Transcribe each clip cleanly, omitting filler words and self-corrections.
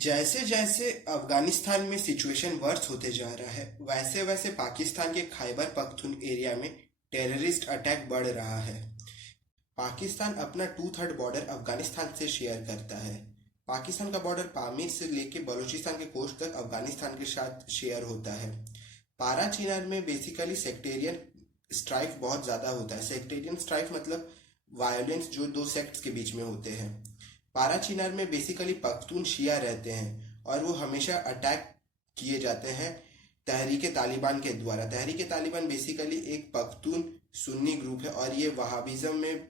जैसे जैसे अफगानिस्तान में सिचुएशन वर्स होते जा रहा है, वैसे वैसे पाकिस्तान के खैबर पख्तून एरिया में टेररिस्ट अटैक बढ़ रहा है। पाकिस्तान अपना 2/3 बॉर्डर अफगानिस्तान से शेयर करता है। पाकिस्तान का बॉर्डर पामीर से लेके बलूचिस्तान के कोस्ट तक अफगानिस्तान के साथ शेयर होता है। पारा चीनार में बेसिकली सेक्टेरियन स्ट्राइफ बहुत ज़्यादा होता है। सेक्टेरियन स्ट्राइफ मतलब वायोलेंस जो दो सेक्ट्स के बीच में होते हैं। पारा चीनार में बेसिकली पख्तून शिया रहते हैं और वो हमेशा अटैक किए जाते हैं तहरीक तालिबान के द्वारा। तहरीक तालिबान बेसिकली एक पख्तून सुन्नी ग्रुप है और ये वहाबिज्म में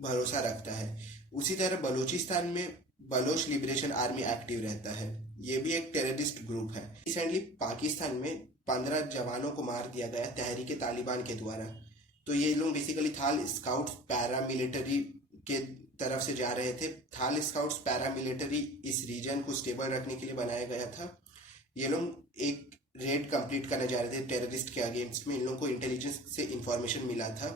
भरोसा रखता है। उसी तरह बलूचिस्तान में बलोच लिबरेशन आर्मी एक्टिव रहता है, ये भी एक टेररिस्ट ग्रुप है। रिसेंटली पाकिस्तान में 15 जवानों को मार दिया गया तहरीक तालिबान के द्वारा। तो ये लोग बेसिकली थाल स्काउट्स पैरामिलिट्री के तरफ से जा रहे थे। थाल स्काउट्स पैरामिलिट्री इस रीजन को स्टेबल रखने के लिए बनाया गया था। ये लोग एक रेड कंप्लीट करने जा रहे थे टेररिस्ट के अगेंस्ट में। इन लोगों को इंटेलिजेंस से इंफॉर्मेशन मिला था,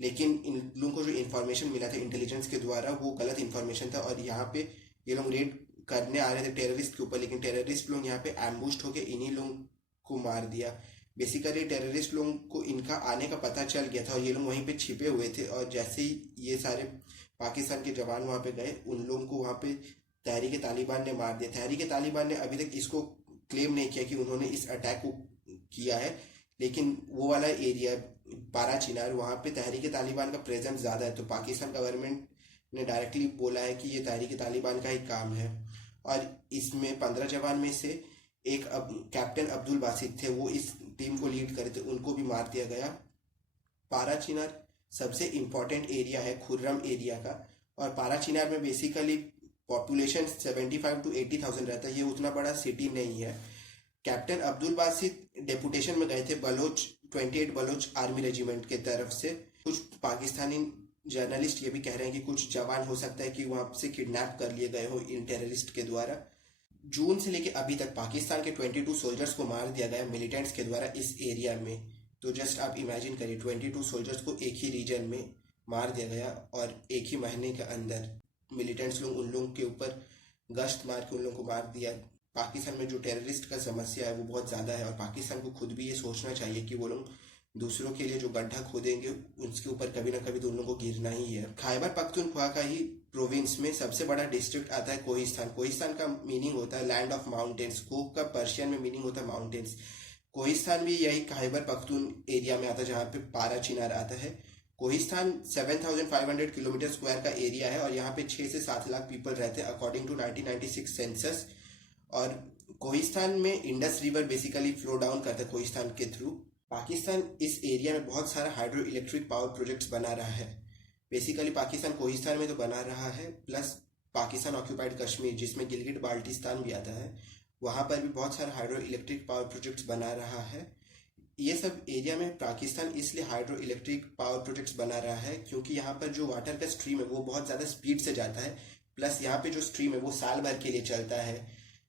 लेकिन इन लोगों को जो इन्फॉर्मेशन मिला था इंटेलिजेंस के द्वारा वो गलत इन्फॉर्मेशन था और यहाँ पे ये लोग रेड करने आ रहे थे टेररिस्ट के ऊपर, लेकिन टेररिस्ट लोग यहाँ पे एम्बुश्ड होके इन्हीं लोगों को मार दिया। बेसिकली टेररिस्ट लोगों को इनका आने का पता चल गया था और ये लोग वहीं पे छिपे हुए थे। और जैसे ही ये सारे पाकिस्तान के जवान वहाँ पे गए, उन लोगों को वहाँ पे तहरीक तालिबान ने मार दिया। तहरीक तालिबान ने अभी तक इसको क्लेम नहीं किया कि उन्होंने इस अटैक को किया है, लेकिन वो वाला एरिया पारा चिनार वहाँ पे तहरीक तालिबान का प्रेजेंस ज़्यादा है। तो पाकिस्तान गवर्नमेंट ने डायरेक्टली बोला है कि ये तहरीक तालिबान का ही काम है। और इसमें 15 जवान में से एक कैप्टन अब्दुल बासित थे, वो इस टीम को लीड करे थे, उनको भी मार दिया गया। पारा चिनार सबसे इम्पोर्टेंट एरिया है खुर्रम एरिया का, और पारा चिनार में बेसिकली पॉपुलेशन 75 to 80,000 रहता है। ये उतना बड़ा सिटी नहीं है। कैप्टन अब्दुल बासित डेपुटेशन में गए थे बलोच 28 बलोच आर्मी रेजिमेंट के तरफ से। कुछ पाकिस्तानी जर्नलिस्ट ये भी कह रहे हैं कि कुछ जवान हो सकता है कि वहां से किडनैप कर लिए गए हो इन टेररिस्ट के द्वारा। जून से लेके अभी तक पाकिस्तान के 22 सोल्जर्स को मार दिया गया मिलिटेंट्स के द्वारा इस एरिया में। तो जस्ट आप इमेजिन करिए 22 सोल्जर्स को एक ही रीजन में मार दिया गया और एक ही महीने के अंदर मिलिटेंट्स लोग उन लोगों के ऊपर गश्त मार के उन लोगों को मार दिया। पाकिस्तान में जो टेररिस्ट का समस्या है वो बहुत ज़्यादा है और पाकिस्तान को खुद भी ये सोचना चाहिए कि वो लोग दूसरों के लिए जो गड्ढा खोदेंगे उसके ऊपर कभी ना कभी तो उन लोगों को गिरना ही है। खैबर पख्तूनख्वा का ही प्रोविंस में सबसे बड़ा डिस्ट्रिक्ट आता है कोहिस्तान। कोहिस्तान का मीनिंग होता है लैंड ऑफ माउंटेन्स। कोह का पर्शियन में मीनिंग होता है माउंटेन्स। कोहिस्तान भी यही खैबर पख्तून एरिया में आता है जहाँ पे पारा चिनार आता है। कोहिस्तान 7,500 किलोमीटर स्क्वायर का एरिया है और यहाँ पे 6 से 7 लाख पीपल रहते हैं अकॉर्डिंग टू 1996 सेंसस। और कोहिस्तान में Indus river basically flow down करता है कोहिस्तान के थ्रू। पाकिस्तान इस एरिया में बहुत सारा हाइड्रो इलेक्ट्रिक पावर प्रोजेक्ट्स बना रहा है। बेसिकली पाकिस्तान कोहिस्तान में तो बना रहा है, प्लस पाकिस्तान ऑक्यूपाइड कश्मीर जिसमें गिलगिट बाल्टिस्तान भी आता है, वहाँ पर भी बहुत सारा हाइड्रो इलेक्ट्रिक पावर प्रोजेक्ट्स बना रहा है। ये सब एरिया में पाकिस्तान इसलिए हाइड्रो इलेक्ट्रिक पावर प्रोजेक्ट्स बना रहा है क्योंकि यहाँ पर जो वाटर का स्ट्रीम है वो बहुत ज़्यादा स्पीड से जाता है। प्लस यहाँ पे जो स्ट्रीम है वो साल भर के लिए चलता है,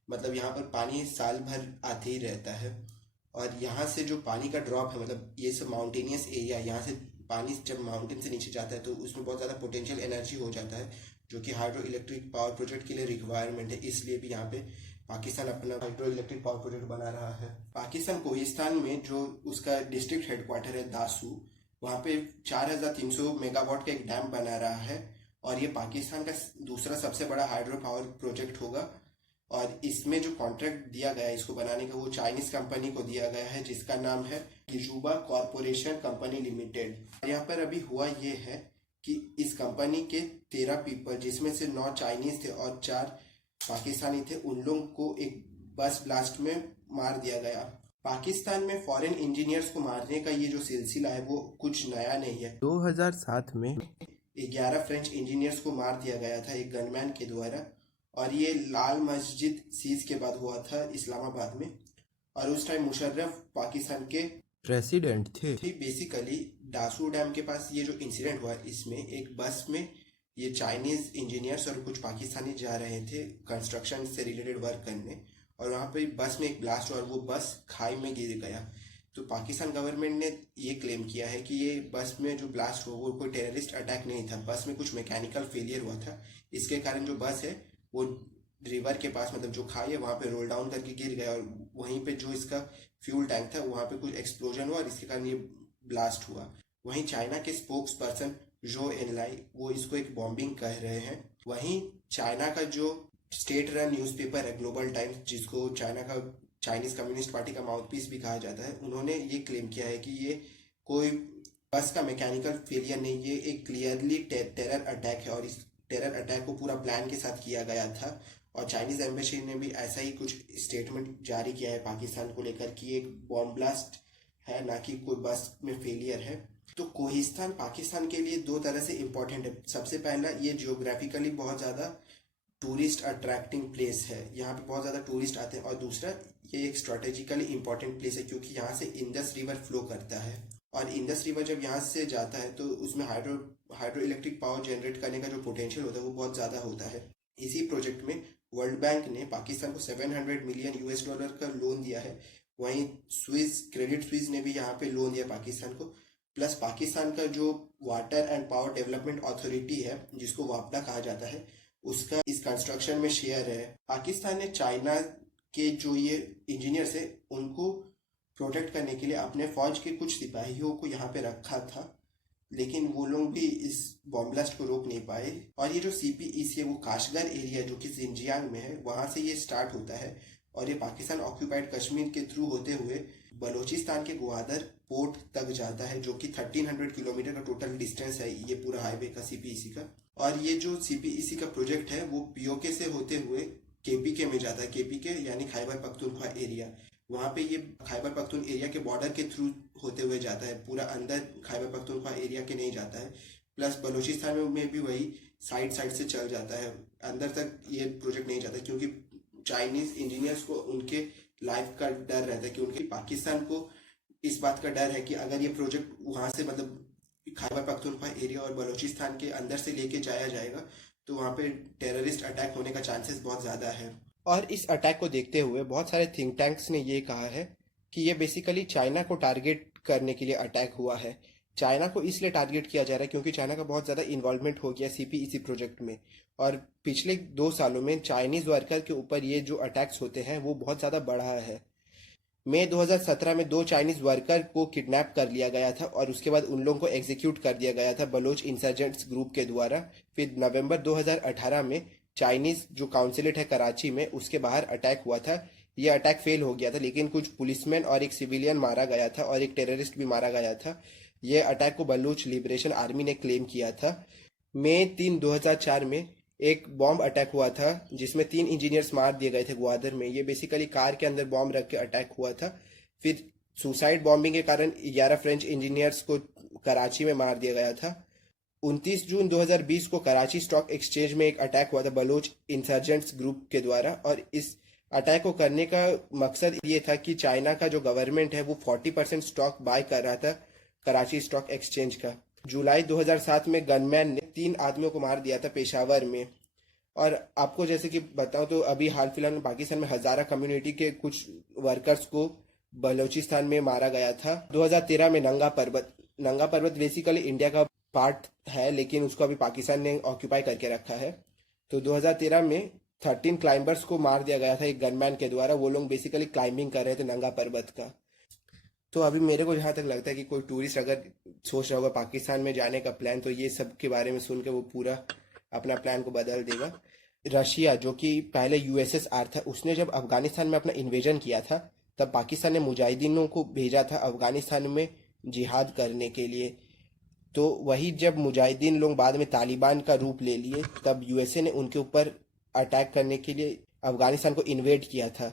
मतलब यहाँ पर पानी साल भर आते ही रहता है। और यहाँ से जो पानी का ड्रॉप है, मतलब ये सब माउंटेनियस एरिया, यहाँ से पानी जब माउंटेन से नीचे जाता है तो उसमें बहुत ज़्यादा पोटेंशियल एनर्जी हो जाता है जो कि हाइड्रो इलेक्ट्रिक पावर प्रोजेक्ट के लिए रिक्वायरमेंट है। इसलिए भी यहाँ पे पाकिस्तान अपना हाइड्रो इलेक्ट्रिक पावर प्रोजेक्ट बना रहा है। पाकिस्तान कोहिस्तान में जो उसका डिस्ट्रिक्ट हेडक्वार्टर है दासू, वहाँ पे 4,300 मेगावाट का एक डैम बना रहा है और ये पाकिस्तान का दूसरा सबसे बड़ा हाइड्रो पावर प्रोजेक्ट होगा। और इसमें जो कॉन्ट्रैक्ट दिया गया है इसको बनाने का वो चाइनीज कंपनी को दिया गया है जिसका नाम है गिजुबा कॉरपोरेशन कंपनी लिमिटेड। यहाँ पर अभी हुआ ये है कि इस कंपनी के 13 पीपल, जिसमें से 9 चाइनीज थे और 4 पाकिस्तानी थे, उन लोगों को एक बस ब्लास्ट में मार दिया गया। पाकिस्तान में फॉरेन इंजीनियर्स को मारने का ये जो सिलसिला है वो कुछ नया नहीं है। 2007 में 11 फ्रेंच इंजीनियर्स को मार दिया गया था एक गनमैन के द्वारा, और ये लाल मस्जिद सीज के बाद हुआ था इस्लामाबाद में। और उस टाइम मुशर्रफ पाकिस्तान के प्रेसिडेंट थे। बेसिकली दासू डैम के पास ये जो इंसिडेंट हुआ, इसमें एक बस में ये चाइनीज इंजीनियर्स और कुछ पाकिस्तानी जा रहे थे कंस्ट्रक्शन से रिलेटेड वर्क करने, और वहाँ पे बस में एक ब्लास्ट हुआ और वो बस खाई में गिर गया। तो पाकिस्तान गवर्नमेंट ने ये क्लेम किया है कि ये बस में जो ब्लास्ट हुआ वो कोई टेररिस्ट अटैक नहीं था, बस में कुछ मैकेनिकल फेलियर हुआ था। इसके कारण जो बस है वो रिवर के पास, मतलब जो खाई है वहां पे रोल डाउन करके गिर गया, और वहीं पे जो इसका फ्यूल टैंक था वहां पे कुछ एक्सप्लोजन हुआ और इसके कारण ये ब्लास्ट हुआ। वहीं चाइना के स्पोक्स पर्सन जो एनलाई वो इसको एक बॉम्बिंग कह रहे हैं। वहीं चाइना का जो स्टेट रन न्यूज़पेपर है ग्लोबल टाइम्स, जिसको चाइना का चाइनीज कम्युनिस्ट पार्टी का माउथपीस भी कहा जाता है, उन्होंने ये क्लेम किया है कि ये कोई बस का मैकेनिकल फेलियर नहीं, ये एक क्लियरली टेरर अटैक है और इस टेरर अटैक को पूरा प्लान के साथ किया गया था। और चाइनीज एम्बेसी ने भी ऐसा ही कुछ स्टेटमेंट जारी किया है पाकिस्तान को लेकर कि एक बॉम्ब ब्लास्ट है, ना कि कोई बस में फेलियर है। तो कोहिस्तान पाकिस्तान के लिए दो तरह से इम्पोर्टेंट है। सबसे पहला, ये जियोग्राफिकली बहुत ज़्यादा टूरिस्ट अट्रैक्टिंग प्लेस है, यहाँ पे बहुत ज़्यादा टूरिस्ट आते हैं। और दूसरा, ये एक स्ट्रेटेजिकली इंपॉर्टेंट प्लेस है क्योंकि यहाँ से इंडस रिवर फ्लो करता है, और इंडस रिवर जब यहाँ से जाता है तो उसमें हाइड्रो इलेक्ट्रिक पावर जनरेट करने का जो पोटेंशियल होता है वो बहुत ज़्यादा होता है। इसी प्रोजेक्ट में वर्ल्ड बैंक ने पाकिस्तान को $700 मिलियन का लोन दिया है। वहीं क्रेडिट स्विस ने भी यहाँ पे लोन दिया पाकिस्तान को। प्लस पाकिस्तान का जो water and power development authority है, जिसको वापडा कहा जाता है, उसका इस कंस्ट्रक्शन में शेयर है। पाकिस्तान ने चाइना के जो ये इंजीनियर्स है उनको प्रोटेक्ट करने के लिए अपने फौज के कुछ सिपाहियों को यहाँ पे रखा था, लेकिन वो लोग भी इस बॉम्ब ब्लास्ट को रोक नहीं पाए। और ये जो CPEC है वो काशगर एरिया जो कि जिंजियांग में है, वहां से ये स्टार्ट होता है और ये पाकिस्तान ऑक्यूपाइड कश्मीर के थ्रू होते हुए बलूचिस्तान के ग्वादर पोर्ट तक जाता है, जो कि 1300 किलोमीटर का टोटल डिस्टेंस है ये पूरा हाईवे का CPEC का। और ये जो CPEC का प्रोजेक्ट है वो POK से होते हुए KPK में जाता है। KPK यानी खैबर पख्तूनख्वा एरिया, वहाँ पे ये खैबर पख्तून एरिया के बॉर्डर के थ्रू होते हुए जाता है, पूरा अंदर खैबर पख्तूनख्वा एरिया के नहीं जाता है। प्लस बलूचिस्तान में भी वही साइड साइड से चल जाता है, अंदर तक ये प्रोजेक्ट नहीं जाता क्योंकि चाइनीज इंजीनियर्स को उनके लाइफ का डर रहता है कि उनके पाकिस्तान को इस बात का डर है कि अगर ये प्रोजेक्ट वहां से मतलब खैबर पख्तूनख्वा एरिया और बलूचिस्तान के अंदर से लेके जाया जाएगा तो वहां पे टेररिस्ट अटैक होने का चांसेस बहुत ज़्यादा है। और इस अटैक को देखते हुए बहुत सारे थिंक टैंक्स ने ये कहा है कि ये बेसिकली चाइना को टारगेट करने के लिए अटैक हुआ है। चाइना को इसलिए टारगेट किया जा रहा है क्योंकि चाइना का बहुत ज़्यादा इन्वॉल्वमेंट हो गया CPEC प्रोजेक्ट में, और पिछले 2 सालों में चाइनीज़ वर्कर के ऊपर ये जो अटैक्स होते हैं वो बहुत ज़्यादा बढ़ा है। मई 2017 में 2 चाइनीज वर्कर को किडनैप कर लिया गया था और उसके बाद उन लोगों को एग्जीक्यूट कर दिया गया था बलोच इंसर्जेंट्स ग्रुप के द्वारा। फिर नवंबर 2018 में चाइनीज जो काउंसिलेट है कराची में, उसके बाहर अटैक हुआ था। यह अटैक फेल हो गया था, लेकिन कुछ पुलिसमैन और एक सिविलियन मारा गया था और एक टेररिस्ट भी मारा गया था। यह अटैक को बलूच लिबरेशन आर्मी ने क्लेम किया था। मई 3, 2004 में एक बॉम्ब अटैक हुआ था जिसमें 3 इंजीनियर्स मार दिए गए थे ग्वादर में। ये बेसिकली कार के अंदर बॉम्ब रख के अटैक हुआ था। फिर सुसाइड बॉम्बिंग के कारण 11 फ्रेंच इंजीनियर्स को कराची में मार दिया गया था। 29 जून 2020 को कराची स्टॉक एक्सचेंज में एक अटैक हुआ था बलोच इंसर्जेंट्स ग्रुप के द्वारा, और इस अटैक को करने का मकसद ये था कि चाइना का जो गवर्नमेंट है वो 40% स्टॉक बाय कर रहा था कराची स्टॉक एक्सचेंज का। जुलाई 2007 में गनमैन ने 3 आदमियों को मार दिया था पेशावर में। और आपको जैसे कि बताऊं तो अभी हाल फिलहाल में पाकिस्तान में हजारा कम्युनिटी के कुछ वर्कर्स को बलूचिस्तान में मारा गया था। 2013 में नंगा पर्वत बेसिकली इंडिया का पार्ट है, लेकिन उसको अभी पाकिस्तान ने ऑक्यूपाई करके रखा है। तो 2013 में 13 क्लाइंबर्स को मार दिया गया था एक गनमैन के द्वारा। वो लोग बेसिकली क्लाइंबिंग कर रहे थे नंगा पर्वत का। तो अभी मेरे को जहाँ तक लगता है कि कोई टूरिस्ट अगर सोच रहा होगा पाकिस्तान में जाने का प्लान, तो ये सब के बारे में सुन के वो पूरा अपना प्लान को बदल देगा। रशिया, जो कि पहले USSR था, उसने जब अफगानिस्तान में अपना इन्वेजन किया था तब पाकिस्तान ने मुजाहिदीनों को भेजा था अफगानिस्तान में जिहाद करने के लिए। तो वही जब मुजाहिदीन लोग बाद में तालिबान का रूप ले लिए तब USA ने उनके ऊपर अटैक करने के लिए अफगानिस्तान को इन्वेड किया था।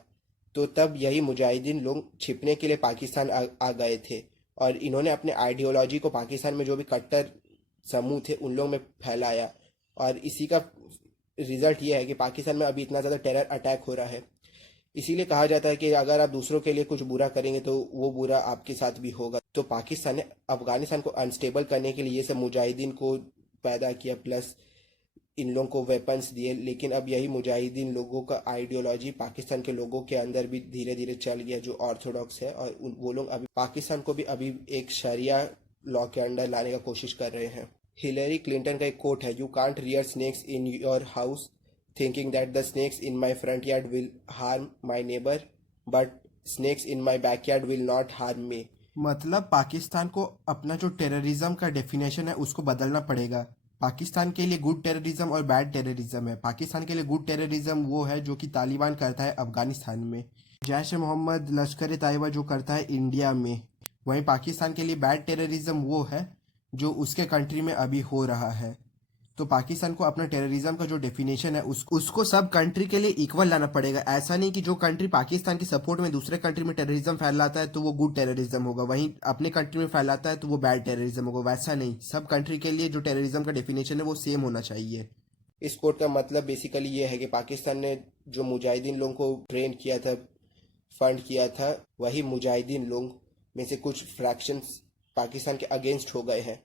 तो तब यही मुजाहिदीन लोग छिपने के लिए पाकिस्तान आ गए थे, और इन्होंने अपने आइडियोलॉजी को पाकिस्तान में जो भी कट्टर समूह थे उन लोगों में फैलाया, और इसी का रिजल्ट ये है कि पाकिस्तान में अभी इतना ज़्यादा टेरर अटैक हो रहा है। इसीलिए कहा जाता है कि अगर आप दूसरों के लिए कुछ बुरा करेंगे तो वो बुरा आपके साथ भी होगा। तो पाकिस्तान ने अफगानिस्तान को अनस्टेबल करने के लिए ये सब मुजाहिदीन को पैदा किया, प्लस इन लोगों को वेपन्स दिए। लेकिन अब यही मुजाहिदीन लोगों का आइडियोलॉजी पाकिस्तान के लोगों के अंदर भी धीरे धीरे चल गया, जो ऑर्थोडॉक्स है, और वो लोग अभी पाकिस्तान को भी अभी एक शरिया लॉ के अंडर लाने का कोशिश कर रहे हैं। हिलरी क्लिंटन का एक कोट है, you can't rear snakes in your house thinking that the snakes in my front yard will harm my neighbor, but snakes in my backyard will not harm me. मतलब पाकिस्तान को अपना जो terrorism का definition है उसको बदलना पड़ेगा। पाकिस्तान के लिए गुड टेररिज्म और बैड टेररिज्म है। पाकिस्तान के लिए गुड टेररिज्म वो है जो कि तालिबान करता है अफगानिस्तान में, जैश ए मोहम्मद, लश्कर तैयबा जो करता है इंडिया में। वहीं पाकिस्तान के लिए बैड टेररिज्म वो है जो उसके कंट्री में अभी हो रहा है। तो पाकिस्तान को अपना टेररिज्म का जो डेफिनेशन है उसको सब कंट्री के लिए इक्वल लाना पड़ेगा। ऐसा नहीं कि जो कंट्री पाकिस्तान की सपोर्ट में दूसरे कंट्री में टेररिज्म फैलाता है तो वो गुड टेररिज्म होगा, वहीं अपने कंट्री में फैलाता है तो वो बैड टेररिज्म होगा। वैसा नहीं, सब कंट्री के लिए जो टेररिज्म का डेफिनेशन है वो सेम होना चाहिए। इस कोड का मतलब बेसिकली ये है कि पाकिस्तान ने जो मुजाहिदीन लोगों को ट्रेन किया था, फंड किया था, वही मुजाहिदीन लोग में से कुछ फ्रैक्शंस पाकिस्तान के अगेंस्ट हो गए हैं।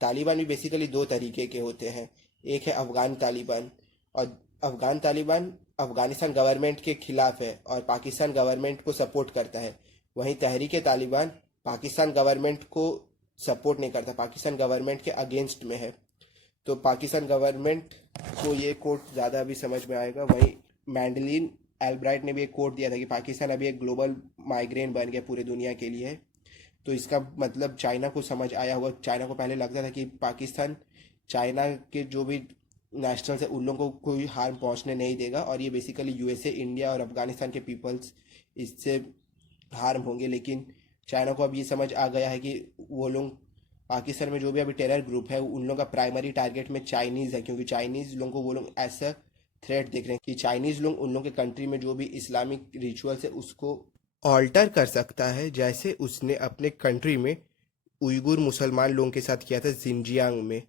तालिबान भी बेसिकली दो तरीके के होते हैं। एक है अफगान तालिबान, और अफगान तालिबान अफगानिस्तान गवर्नमेंट के खिलाफ है और पाकिस्तान गवर्नमेंट को सपोर्ट करता है। वहीं तहरीक तालिबान पाकिस्तान गवर्नमेंट को सपोर्ट नहीं करता, पाकिस्तान गवर्नमेंट के अगेंस्ट में है। तो पाकिस्तान गवर्नमेंट को ये कोट ज़्यादा अभी समझ में आएगा। वहीं मैंडलिन एल्ब्राइट ने भी एक कोट दिया था कि पाकिस्तान अभी एक ग्लोबल माइग्रेन बन गया पूरी दुनिया के लिए। तो इसका मतलब चाइना को समझ आया होगा। चाइना को पहले लगता था कि पाकिस्तान चाइना के जो भी नेशनल्स है उन लोगों को कोई हार्म पहुंचने नहीं देगा, और ये बेसिकली यूएसए, इंडिया और अफगानिस्तान के पीपल्स इससे हार्म होंगे। लेकिन चाइना को अब ये समझ आ गया है कि वो लोग पाकिस्तान में जो भी अभी टेरर ग्रुप है उन लोगों का प्राइमरी टारगेट में चाइनीज़ है, क्योंकि चाइनीज़ लोगों को वो लोग ऐसा थ्रेट देख रहे हैं कि चाइनीज़ लोग उन लोगों के कंट्री में जो भी इस्लामिक रिचुअल्स है उसको ऑल्टर कर सकता है, जैसे उसने अपने कंट्री में उइगुर मुसलमान लोगों के साथ किया था जिनजियांग में।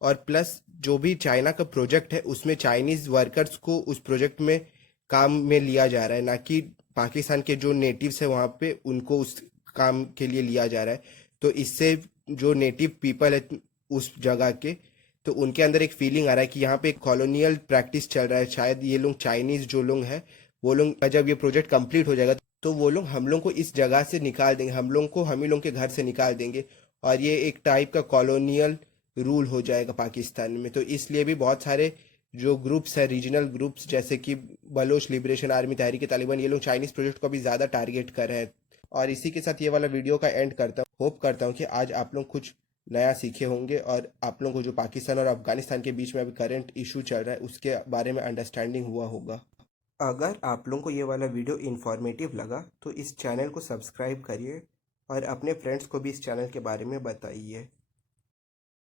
और प्लस जो भी चाइना का प्रोजेक्ट है उसमें चाइनीज़ वर्कर्स को उस प्रोजेक्ट में काम में लिया जा रहा है, ना कि पाकिस्तान के जो नेटिव्स है वहाँ पे उनको उस काम के लिए लिया जा रहा है। तो इससे जो नेटिव पीपल है उस जगह के, तो उनके अंदर एक फीलिंग आ रहा है कि यहाँ पे एक कॉलोनियल प्रैक्टिस चल रहा है। शायद ये लोग चाइनीज़ जो लोग हैं वो लोग जब ये प्रोजेक्ट कंप्लीट हो जाएगा तो वो लोग हम लोग को इस जगह से निकाल देंगे, हम लोग को हम ही लोग के घर से निकाल देंगे, और ये एक टाइप का कॉलोनियल रूल हो जाएगा पाकिस्तान में। तो इसलिए भी बहुत सारे जो ग्रुप्स है, रीजनल ग्रुप्स जैसे कि बलोच लिबरेशन आर्मी, तहरीक तालिबान, ये लोग चाइनीज़ प्रोजेक्ट को अभी ज़्यादा टारगेट कर रहे हैं। और इसी के साथ ये वाला वीडियो का एंड करता हूँ। होप करता हूँ कि आज आप लोग कुछ नया सीखे होंगे और आप लोगों को जो पाकिस्तान और अफगानिस्तान के बीच में अभी करंट इशू चल रहा है उसके बारे में अंडरस्टैंडिंग हुआ होगा। अगर आप लोगों को ये वाला वीडियो इन्फॉर्मेटिव लगा तो इस चैनल को सब्सक्राइब करिए और अपने फ्रेंड्स को भी इस चैनल के बारे में बताइए।